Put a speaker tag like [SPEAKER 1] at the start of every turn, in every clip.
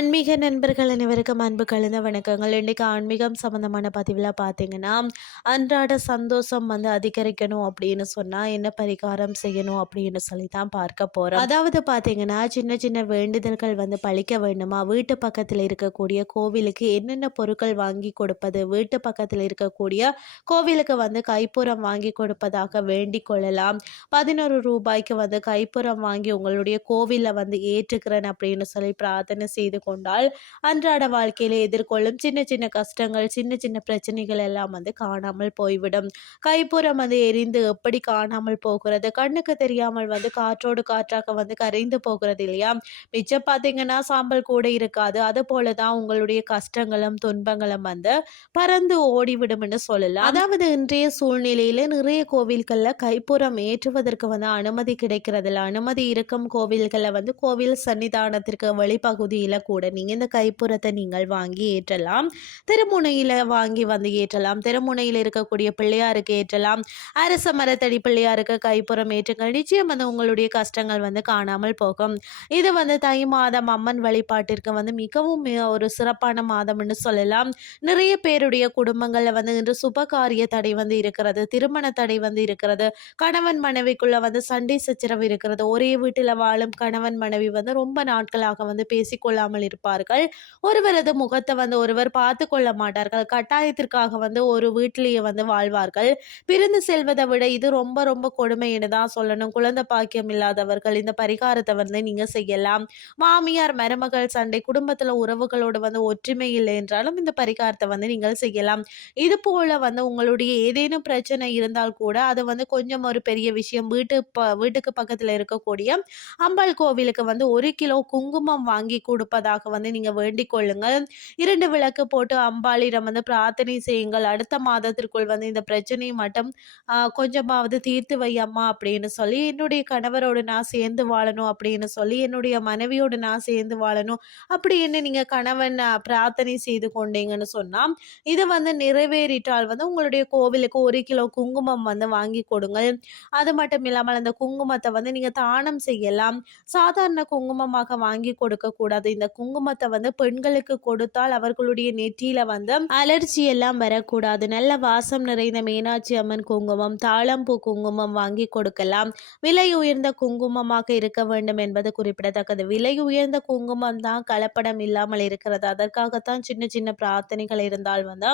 [SPEAKER 1] ஆன்மீக நண்பர்கள் அனைவருக்கும் அன்பு கலந்த வணக்கங்கள். இன்றைக்கு ஆன்மீகம் சம்மந்தமான பதிவில் பார்த்தீங்கன்னா அன்றாட சந்தோஷம் வந்து அதிகரிக்கணும் அப்படின்னு சொன்னால் என்ன பரிகாரம் செய்யணும் அப்படின்னு சொல்லி தான் பார்க்க போகிறோம் அதாவது பார்த்தீங்கன்னா சின்ன சின்ன வேண்டுதல்கள் வந்து பழிக்க வேண்டுமா? வீட்டு பக்கத்தில் இருக்கக்கூடிய கோவிலுக்கு என்னென்ன பொருட்கள் வாங்கி கொடுப்பது? வீட்டு பக்கத்தில் இருக்கக்கூடிய கோவிலுக்கு வந்து கைப்புறம் வாங்கி கொடுப்பதாக வேண்டிக் கொள்ளலாம். பதினோரு ரூபாய்க்கு வந்து கைப்புறம் வாங்கி உங்களுடைய கோவிலில் வந்து ஏற்றுக்கிறேன் அப்படின்னு சொல்லி பிரார்த்தனை செய்து கொண்டால் அன்றாட வாழ்க்கையில எதிர்கொள்ளும் சின்ன சின்ன கஷ்டங்கள் சின்ன சின்ன பிரச்சனைகள் எல்லாம் வந்து காணாமல் போய்விடும். கைப்புறம் வந்து எரிந்து எப்படி காணாமல் போகிறது? கண்ணுக்கு தெரியாமல் வந்து காற்றோடு காற்றாக வந்து கரைந்து போகிறது இல்லையா? மிச்சம் பார்த்தீங்கன்னா சாம்பல் கூட இருக்காது. அது போலதான் உங்களுடைய கஷ்டங்களும் துன்பங்களும் வந்து பறந்து ஓடிவிடும் என்று சொல்லலாம் அதாவது இன்றைய சூழ்நிலையில நிறைய கோவில்கள்ல கைப்புறம் ஏற்றுவதற்கு வந்து அனுமதி கிடைக்கிறதில்ல. அனுமதி இருக்கும் கோவில்களை வந்து கோவில் சன்னிதானத்திற்கு வழிபகுதியில கூட நீங்கள் இந்த கைப்புறத்தை நீங்கள் வாங்கி ஏற்றலாம். திருமுனையில் வாங்கி வந்து ஏற்றலாம். திருமுனையில் இருக்கக்கூடிய பிள்ளையாருக்கு ஏற்றலாம். அரச மரத்தடி பிள்ளையாருக்கு கைப்புறம் ஏற்றுங்கள். நிச்சயம் வந்து உங்களுடைய கஷ்டங்கள் வந்து காணாமல் போகும். இது வந்து தை மாதம் அம்மன் வழிபாட்டிற்கு வந்து மிகவும் ஒரு சிறப்பான மாதம்னு சொல்லலாம். நிறைய பேருடைய குடும்பங்களில் வந்து இன்று சுபகாரிய தடை வந்து இருக்கிறது. திருமண தடை வந்து இருக்கிறது. கணவன் மனைவிக்குள்ள வந்து சண்டை சச்சரவு இருக்கிறது. ஒரே வீட்டில் வாழும் கணவன் மனைவி வந்து ரொம்ப நாட்களாக வந்து பேசிக்கொள்ளாமல் இருப்பார்கள். ஒருவரது முகத்தை வந்து ஒருவர் பார்த்து கொள்ள மாட்டார்கள். கட்டாயத்திற்காக வந்து ஒரு வீட்டிலேயே வந்து வாழ்வார்கள். பிரிந்து செல்வதை விட இது ரொம்ப ரொம்ப கொடுமைன்னு தான் சொல்லணும். குழந்தை பாக்கியம் இல்லாதவர்கள் இந்த பரிகாரத்தை வந்து நீங்க செய்யலாம். மாமியார் மருமகள் சண்டை குடும்பத்துல உறவுகளோடு வந்து ஒற்றுமை இல்லை என்றாலும் இந்த பரிகாரத்தை வந்து நீங்கள் செய்யலாம். இது போல வந்து உங்களுடைய ஏதேனும் பிரச்சனை இருந்தால் கூட அது வந்து கொஞ்சம் ஒரு பெரிய விஷயம். வீட்டு வீட்டுக்கு பக்கத்துல இருக்கக்கூடிய அம்பாள் கோவிலுக்கு வந்து ஒரு கிலோ குங்குமம் வாங்கி கொடுப்பதா இருப்பதாக வந்து நீங்கள் வேண்டிக் கொள்ளுங்கள். இரண்டு விளக்கு போட்டு அம்பாளிடம் வந்து பிரார்த்தனை செய்யுங்கள். அடுத்த மாதத்திற்குள் வந்து இந்த பிரச்சனையை மட்டும் கொஞ்சமாவது தீர்த்து வையம்மா அப்படின்னு சொல்லி என்னுடைய கணவரோடு நான் சேர்ந்து வாழணும் அப்படின்னு சொல்லி என்னுடைய மனைவியோடு நான் சேர்ந்து வாழணும் அப்படின்னு நீங்கள் கணவன் பிரார்த்தனை செய்து கொண்டீங்கன்னு சொன்னால் இது வந்து நிறைவேறிட்டால் வந்து உங்களுடைய கோவிலுக்கு ஒரு கிலோ குங்குமம் வந்து வாங்கி கொடுங்கள். அது மட்டும் இல்லாமல் அந்த குங்குமத்தை வந்து நீங்கள் தானம் செய்யலாம். சாதாரண குங்குமமாக வாங்கி கொடுக்க கூடாது. இந்த குங்குமத்தை வந்து பெண்களுக்கு கொடுத்தால் அவர்களுடைய நெற்றியில வந்து அலர்ஜி எல்லாம் வரக்கூடாது. நல்ல வாசம் நிறைந்த மீனாட்சி அம்மன் குங்குமம் தாளம்பூ குங்குமம் வாங்கி கொடுக்கலாம். விலை உயர்ந்த குங்குமமாக இருக்க வேண்டும் என்பது குறிப்பிடத்தக்கது. விலை உயர்ந்த குங்குமம் தான் கலப்படம் இல்லாமல் இருக்கிறது. அதற்காகத்தான் சின்ன சின்ன பிரார்த்தனைகள் இருந்தால் வந்து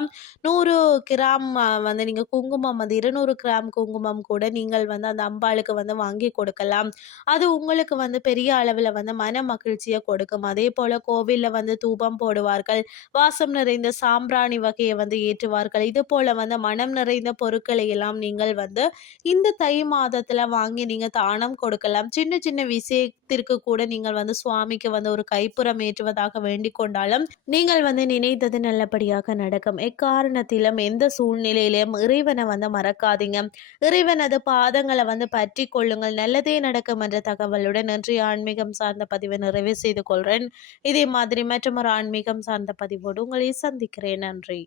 [SPEAKER 1] நூறு கிராம் வந்து நீங்க குங்குமம் வந்து இருநூறு கிராம் குங்குமம் கூட நீங்கள் வந்து அந்த அம்பாளுக்கு வந்து வாங்கி கொடுக்கலாம். அது உங்களுக்கு வந்து பெரிய அளவில் வந்து மன மகிழ்ச்சியை கொடுக்கும். அதே போல கோவிலில் வந்து தூபம் போடுவார்கள். வாசம் நிறைந்த சாம்பிராணி வகையை வந்து ஏற்றுவார்கள். இது போல வந்து மனம் நிறைந்த பொருட்களை எல்லாம் நீங்கள் வந்து இந்த தை மாதத்தில் வாங்கி நீங்கள் தானம் கொடுக்கலாம். சின்ன சின்ன விஷய விஷயத்திற்கு கூட நீங்கள் வந்து சுவாமிக்கு வந்து ஒரு கைப்புறம் ஏற்றுவதாக வேண்டிக் கொண்டாலும் நீங்கள் வந்து நினைத்தது நல்லபடியாக நடக்கும். எக்காரணத்திலும் எந்த சூழ்நிலையிலும் இறைவனை வந்து மறக்காதீங்க. இறைவனது பாதங்களை வந்து பற்றி கொள்ளுங்கள். நல்லதே நடக்கும் என்ற தகவலுடன் நன்றி ஆன்மீகம் சார்ந்த பதிவை நிறைவு செய்து கொள்கிறேன் இதே மாதிரி மற்றொரு ஆன்மீகம் சார்ந்த பதிவோடு உங்களை சந்திக்கிறேன். நன்றி.